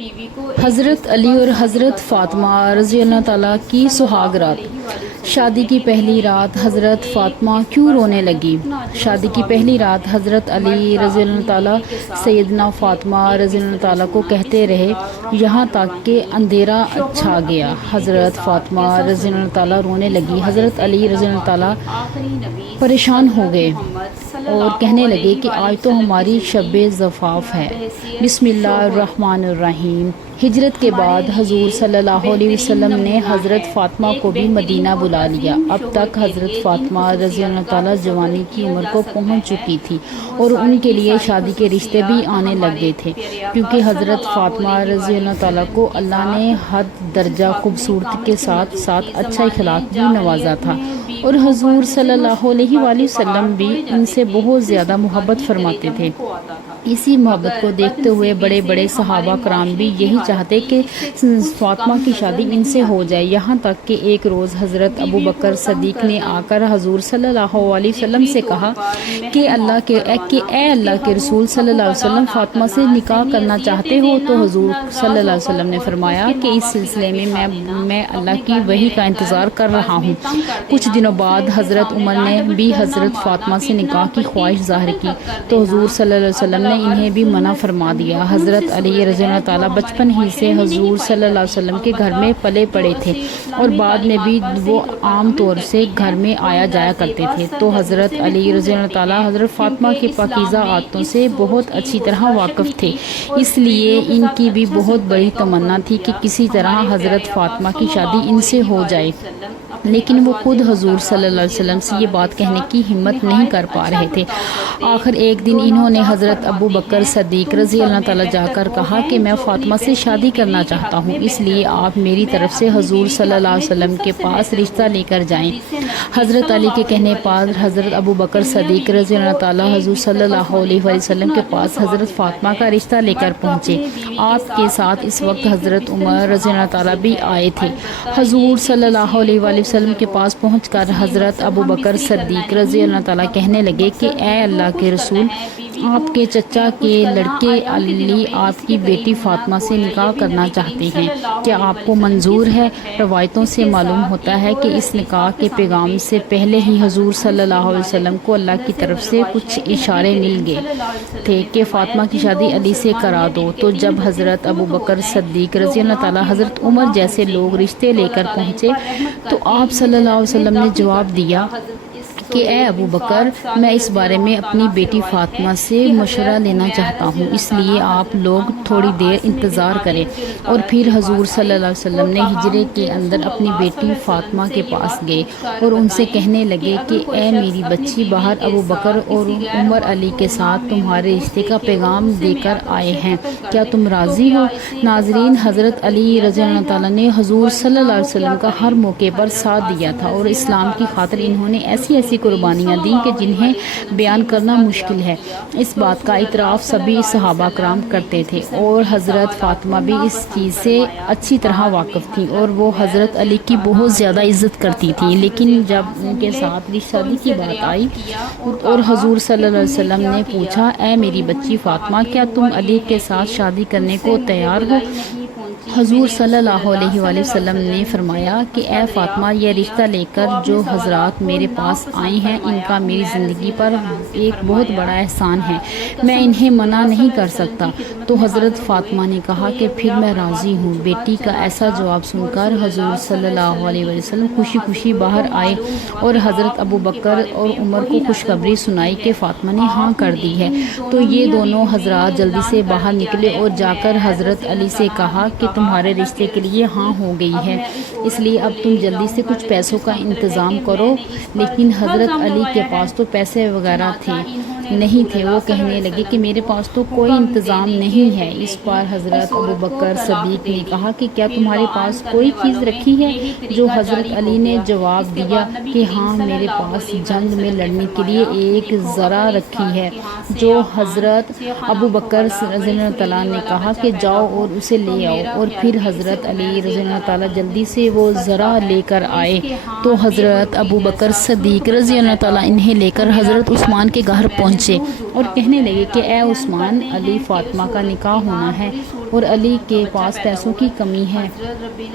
حضرت علی اور حضرت فاطمہ رضی اللہ تعالیٰ کی سہاگ رات۔ شادی کی پہلی رات حضرت فاطمہ کیوں رونے لگی؟ شادی کی پہلی رات حضرت علی رضی اللہ تعالیٰ سیدنا فاطمہ رضی اللہ تعالیٰ کو کہتے رہے یہاں تک کہ اندھیرا چھا گیا۔ حضرت فاطمہ رضی اللہ تعالیٰ رونے لگی۔ حضرت علی رضی اللہ تعالیٰ پریشان ہو گئے اور کہنے لگے کہ آج تو ہماری شب زفاف ہے۔ بسم اللہ الرحمن الرحیم۔ ہجرت کے بعد حضور صلی اللہ علیہ وسلم نے حضرت فاطمہ کو بھی مدینہ بلا لیا۔ اب تک حضرت فاطمہ رضی اللہ تعالیٰ جوانی کی عمر کو پہنچ چکی تھی اور ان کے لیے شادی کے رشتے بھی آنے لگ گئے تھے، کیونکہ حضرت فاطمہ رضی اللہ تعالیٰ کو اللہ نے حد درجہ خوبصورتی کے ساتھ ساتھ اچھا اخلاق بھی نوازا تھا، اور حضور صلی اللہ علیہ وآلہ وسلم بھی ان سے بہت زیادہ محبت فرماتے تھے۔ اسی محبت کو دیکھتے ہوئے بڑے بڑے صحابہ کرام بھی یہی چاہتے کہ فاطمہ کی شادی ان سے ہو جائے، یہاں تک کہ ایک روز حضرت ابو بکر صدیق نے آ کر حضور صلی اللہ علیہ وسلم سے کہا کہ اے اللہ کے رسول صلی اللہ علیہ وسلم، فاطمہ سے نکاح کرنا چاہتے ہو؟ تو حضور صلی اللہ علیہ وسلم نے فرمایا کہ اس سلسلے میں اللہ کی وحی کا انتظار کر رہا ہوں۔ کچھ دنوں بعد حضرت عمر نے بھی حضرت فاطمہ سے نکاح کی خواہش ظاہر کی تو حضور صلی اللہ علیہ وسلم نے انہیں بھی منع فرما دیا۔ حضرت علی رضی اللہ تعالیٰ بچپن ہی سے حضور صلی اللہ علیہ وسلم کے گھر میں پلے پڑے تھے اور بعد میں بھی وہ عام طور سے گھر میں آیا جایا کرتے تھے، تو حضرت علی رضی اللہ تعالیٰ حضرت فاطمہ کی پاکیزہ عادتوں سے بہت اچھی طرح واقف تھے، اس لیے ان کی بھی بہت بڑی تمنا تھی کہ کسی طرح حضرت فاطمہ کی شادی ان سے ہو جائے، لیکن وہ خود حضور صلی اللہ علیہ وسلم سے یہ بات کہنے کی ہمت نہیں کر پا رہے تھے۔ آخر ایک دن انہوں نے حضرت ابو بکر صدیق رضی اللہ تعالیٰ جا کر کہا کہ میں فاطمہ سے شادی کرنا چاہتا ہوں، اس لیے آپ میری طرف سے حضور صلی اللہ علیہ وسلم کے پاس رشتہ لے کر جائیں۔ حضرت علی کے کہنے پر حضرت ابو بکر صدیق رضی اللہ تعالیٰ حضور صلی اللہ علیہ وسلم کے پاس حضرت فاطمہ کا رشتہ لے کر پہنچے۔ آپ کے ساتھ اس وقت حضرت عمر رضی اللہ تعالیٰ بھی آئے تھے۔ حضور صلی اللہ علیہ وسلم کے پاس پہنچ کر حضرت ابو بکر صدیق رضی اللہ تعالیٰ کہنے لگے کہ اے اللہ کے رسول، آپ کے چچا کے لڑکے علی آپ کی بیٹی فاطمہ سے نکاح کرنا چاہتے ہیں، کیا آپ کو منظور ہے؟ روایتوں سے معلوم ہوتا ہے کہ اس نکاح کے پیغام سے پہلے ہی حضور صلی اللہ علیہ وسلم کو اللہ کی طرف سے کچھ اشارے مل گئے تھے کہ فاطمہ کی شادی علی سے کرا دو، تو جب حضرت ابو بکر صدیق رضی اللہ تعالیٰ حضرت عمر جیسے لوگ رشتے لے کر پہنچے تو آپ صلی اللہ علیہ وسلم نے جواب دیا کہ اے ابو بکر، میں اس بارے میں اپنی بیٹی فاطمہ سے مشورہ لینا چاہتا ہوں، اس لیے آپ لوگ تھوڑی دیر انتظار کریں۔ اور پھر حضور صلی اللہ علیہ وسلم نے ہجرے کے اندر اپنی بیٹی فاطمہ کے پاس گئے اور ان سے کہنے لگے کہ اے میری بچی، باہر ابو بکر اور عمر علی کے ساتھ تمہارے رشتے کا پیغام دے کر آئے ہیں، کیا تم راضی ہو؟ ناظرین، حضرت علی رضی اللہ تعالیٰ نے حضور صلی اللہ علیہ وسلم کا ہر موقع پر ساتھ دیا تھا اور اسلام کی خاطر انہوں نے ایسی قربانیاں دیں کہ جنہیں بیان کرنا مشکل ہے۔ اس بات کا اعتراف سبھی صحابہ کرام کرتے تھے اور حضرت فاطمہ بھی اس چیز سے اچھی طرح واقف تھی اور وہ حضرت علی کی بہت زیادہ عزت کرتی تھی، لیکن جب ان کے ساتھ شادی کی بات آئی اور حضور صلی اللہ علیہ وسلم نے پوچھا اے میری بچی فاطمہ، کیا تم علی کے ساتھ شادی کرنے کو تیار ہو؟ حضور صلی اللہ علیہ وآلہ وسلم نے فرمایا کہ اے فاطمہ، یہ رشتہ لے کر جو حضرات میرے پاس آئے ہیں ان کا میری زندگی پر ایک بہت بڑا احسان ہے، میں انہیں منع نہیں کر سکتا۔ تو حضرت فاطمہ نے کہا کہ پھر میں راضی ہوں۔ بیٹی کا ایسا جواب سن کر حضور صلی اللہ علیہ وسلم خوشی خوشی باہر آئے اور حضرت ابو بکر اور عمر کو خوشخبری سنائی کہ فاطمہ نے ہاں کر دی ہے، تو یہ دونوں حضرات جلدی سے باہر نکلے اور جا کر حضرت علی سے کہا کہ تمہارے رشتے کے لیے ہاں ہو گئی ہے، اس لیے اب تم جلدی سے کچھ پیسوں کا انتظام کرو۔ لیکن حضرت علی کے پاس تو پیسے وغیرہ نہیں تھے، وہ کہنے لگے کہ میرے پاس تو کوئی انتظام نہیں ہے۔ اس پر حضرت ابو بکر صدیق نے کہا کہ کیا تمہارے پاس کوئی چیز رکھی ہے؟ جو حضرت علی نے جواب دیا کہ ہاں، میرے پاس جنگ میں لڑنے کے لیے ایک زرہ رکھی ہے۔ جو حضرت ابو بکر رضی اللہ تعالیٰ نے کہا کہ جاؤ اور اسے لے آؤ، اور پھر حضرت علی رضی اللہ تعالیٰ جلدی سے وہ زرہ لے کر آئے تو حضرت ابو بکر صدیق رضی اللہ تعالیٰ انہیں لے کر حضرت عثمان کے گھر پہنچے اور کہنے لگے کہ اے عثمان، علی فاطمہ کا نکاح ہونا ہے اور علی کے پاس پیسوں کی کمی ہے،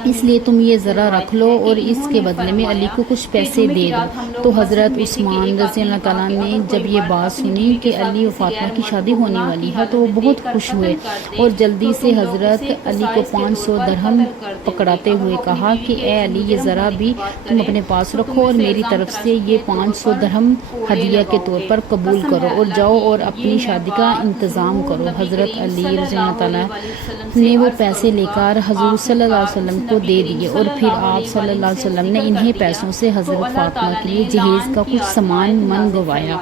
اس لیے تم یہ ذرا رکھ لو اور اس کے بدلے میں علی کو کچھ پیسے دے دو۔ تو حضرت عثمان رضی اللہ تعالیٰ نے جب یہ بات سنی کہ علی و فاطمہ کی شادی ہونے والی ہے تو وہ بہت خوش ہوئے اور جلدی سے حضرت علی کو 500 درہم پکڑاتے ہوئے کہا کہ اے علی، یہ ذرا بھی تم اپنے پاس رکھو اور میری طرف سے یہ 500 درہم ہدیہ کے طور پر قبول کرو اور جاؤ اور اپنی شادی کا انتظام کرو۔ حضرت علی رضی اللہ تعالیٰ نے وہ پیسے لے کر حضور صلی اللہ علیہ وسلم کو دے دیے اور پھر آپ صلی اللہ علیہ وسلم نے انہیں پیسوں سے حضرت فاطمہ کے لیے جہیز کا کچھ سامان منگوایا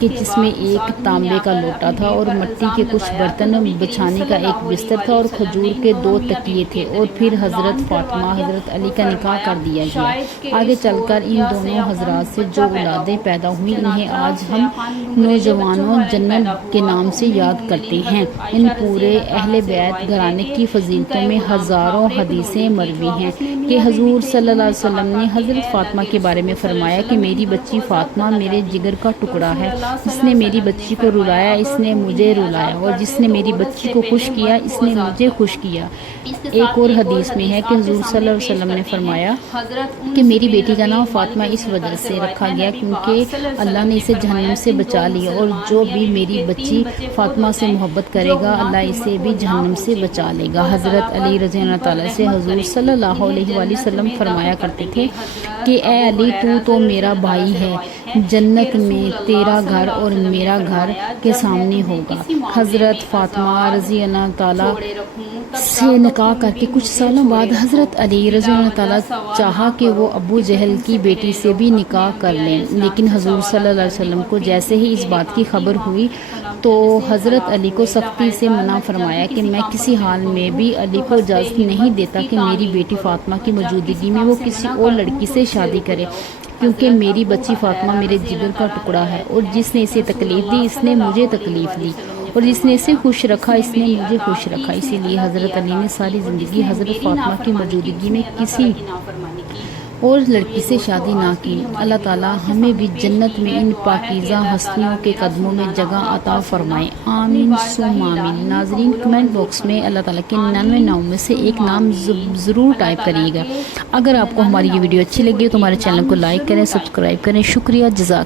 کہ جس میں ایک تانبے کا لوٹا تھا اور مٹی کے کچھ برتن، بچھانے کا ایک بستر تھا اور کھجور کے 2 تکیے تھے، اور پھر حضرت فاطمہ حضرت علی کا نکاح کر دیا گیا۔ آگے چل کر ان دونوں حضرات سے جو اولادیں پیدا ہوئیں انہیں آج ہم نوجوانوں جنت کے نام سے یاد کرتے ہیں۔ ان پورے اہل بیت گھرانے کی فضیلتوں میں ہزاروں حدیثیں مروی ہیں کہ حضور صلی اللہ علیہ وسلم نے حضرت فاطمہ کے بارے میں فرمایا کہ میری بچی فاطمہ میرے جگر کا ٹکڑا ہے، جس نے میری بچی کو رلایا اس نے مجھے رلایا، اور جس نے میری بچی کو خوش کیا اس نے مجھے خوش کیا۔ ایک اور حدیث میں ہے کہ حضور صلی اللہ علیہ وسلم نے فرمایا کہ میری بیٹی کا نام فاطمہ اس وجہ سے رکھا گیا کیونکہ اللہ نے اسے جہنم سے بچا لیا، اور جو بھی میری بچی فاطمہ سے محبت کرے گا اللہ اسے بھی جہنم سے بچا لے گا۔ حضرت علی رضی اللہ تعالیٰ سے حضور صلی اللہ علیہ وآلہ وسلم فرمایا کرتے تھے کہ اے علی، تو میرا بھائی ہے، جنت میں تیرا گھر اور میرا گھر کے سامنے ہوگا۔ حضرت فاطمہ رضی اللہ تعالیٰ سے نکاح کر کے کچھ سالوں بعد حضرت علی رضی اللہ تعالیٰ چاہا کہ وہ ابو جہل کی بیٹی سے بھی نکاح کر لیں، لیکن حضور صلی اللہ علیہ وسلم کو جیسے ہی اس بات کی خبر ہوئی تو حضرت علی کو سختی سے منع فرمایا کہ میں کسی حال میں بھی علی کو اجازت نہیں دیتا کہ میری بیٹی فاطمہ کی موجودگی میں وہ کسی اور لڑکی سے شادی کرے، کیونکہ میری بچی فاطمہ میرے جگر کا ٹکڑا ہے، اور جس نے اسے تکلیف دی اس نے مجھے تکلیف دی، اور جس نے اسے خوش رکھا اس نے مجھے خوش رکھا۔ اسی لیے حضرت علی نے ساری زندگی حضرت فاطمہ کی موجودگی میں کسی اور لڑکی سے شادی نہ کی۔ اللہ تعالی ہمیں بھی جنت میں ان پاکیزہ ہستیوں کے قدموں میں جگہ عطا فرمائے، آمین ثم آمین۔ ناظرین، کمنٹ باکس میں اللہ تعالیٰ کے 99 ناموں میں سے ایک نام ضرور ٹائپ کریے گا۔ اگر آپ کو ہماری یہ ویڈیو اچھی لگی تو ہمارے چینل کو لائک کریں، سبسکرائب کریں۔ شکریہ، جزاک